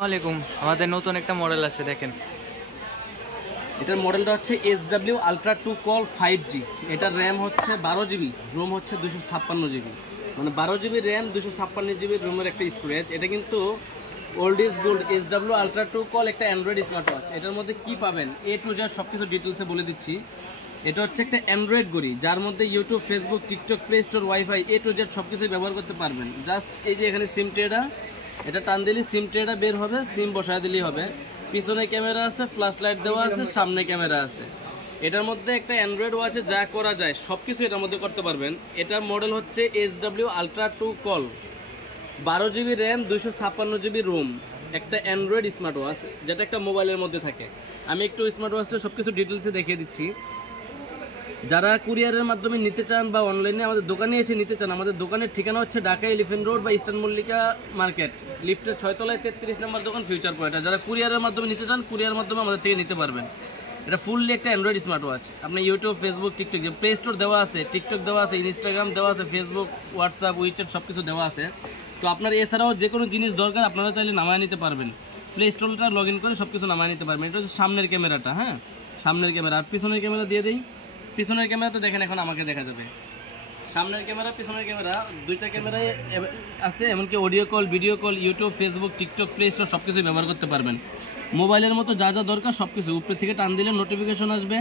আসসালামাইকুম আমাদের নতুন একটা মডেল আছে দেখেন এটার মডেলটা হচ্ছে SW Ultra 2 Call 5G। এটার র্যাম হচ্ছে 12GB, রোম হচ্ছে 256GB, মানে 12GB র্যাম 256GB রোমের একটা স্টোরেজ। এটা কিন্তু old is gold SW Ultra 2 Call একটা অ্যান্ড্রয়েড স্মার্ট ওয়াচ। এটার মধ্যে কি পাবেন A to Z সব কিছু ডিটেলসে বলে দিচ্ছি। এটা হচ্ছে একটা অ্যান্ড্রয়েড ঘড়ি যার মধ্যে YouTube, Facebook, TikTok, play store, wifi A to Z সব কিছুই ব্যবহার করতে পারবেন। জাস্ট এই যে এখানে সিম ট্রেটা, এটা টান দিলে সিম ট্রেটা বের হবে, সিম বসায় দিলেই হবে। পিছনে ক্যামেরা আছে, ফ্ল্যাশ লাইট দেওয়া আছে, সামনে ক্যামেরা আছে। এটার মধ্যে একটা অ্যান্ড্রয়েড ওয়াচে যা করা যায় সব কিছু এটার মধ্যে করতে পারবেন। এটার মডেল হচ্ছে SW Ultra 2 Call, 12GB RAM, 256GB ROM, একটা অ্যান্ড্রয়েড স্মার্ট ওয়াচ যেটা একটা মোবাইলের মধ্যে থাকে। আমি একটু স্মার্ট ওয়াচটা সব কিছু ডিটেলসে দেখিয়ে দিচ্ছি। যারা কুরিয়ারের মাধ্যমে নিতে চান বা অনলাইনে আমাদের দোকানে এসে নিতে চান, আমাদের দোকানের ঠিকানা হচ্ছে ঢাকা এলিফ্যান্ট রোড বা ইস্টার্ন মল্লিকা মার্কেট, লিফটের 6 তলায় 33 নম্বর দোকান, ফিউচার পয়েন্ট। যারা কুরিয়ারের মাধ্যমে নিতে চান, কুরিয়ারের মাধ্যমে আমাদের থেকে নিতে পারবেন। এটা ফুললি একটা অ্যান্ড্রয়েড স্মার্ট ওয়াচ। আপনি YouTube, Facebook, TikTok, play store দেওয়া আছে, টিকটক দেওয়া আছে, ইনস্টাগ্রাম দেওয়া আছে, ফেসবুক, হোয়াটসঅ্যাপ, উইচ্যাট সব কিছু দেওয়া আছে। তো আপনার এছাড়াও যে কোনো জিনিস দরকার আপনারা চাইলে নামায় নিতে পারবেন। প্লে স্টোরটা লগ ইন করে সব কিছু নামায় নিতে পারবেন। এটা হচ্ছে সামনের ক্যামেরাটা, হ্যাঁ সামনের ক্যামেরা। আর পিছনের ক্যামেরা দিয়ে দিই। পিছনের ক্যামেরা তো দেখেন এখন আমাকে দেখা যাবে। সামনের ক্যামেরা, পিছনের ক্যামেরা, দুইটা ক্যামেরায় আছে। এমনকি audio call, video call, YouTube, Facebook, TikTok, play store সব কিছু ব্যবহার করতে পারবেন। মোবাইলের মতো যা যা দরকার সব কিছু উপর থেকে টান দিলে নোটিফিকেশন আসবে।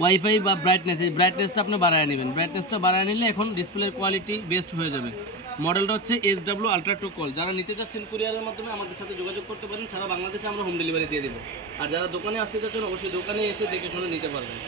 ওয়াইফাই বা ব্রাইটনেস, এই ব্রাইটনেসটা আপনি বাড়ায় নেবেন। ব্রাইটনেসটা বাড়ায় নিলে এখন ডিসপ্লের কোয়ালিটি বেস্ট হয়ে যাবে। মডেলটা হচ্ছে SW Ultra 2 Call। যারা নিতে চাচ্ছেন কুরিয়ারের মাধ্যমে আমাদের সাথে যোগাযোগ করতে পারেন। সারা বাংলাদেশে আমরা হোম ডেলিভারি দিয়ে দেবো। আর যারা দোকানে আসতে চাচ্ছেন অবশ্যই দোকানে এসে দেখে শুনে নিতে পারবেন।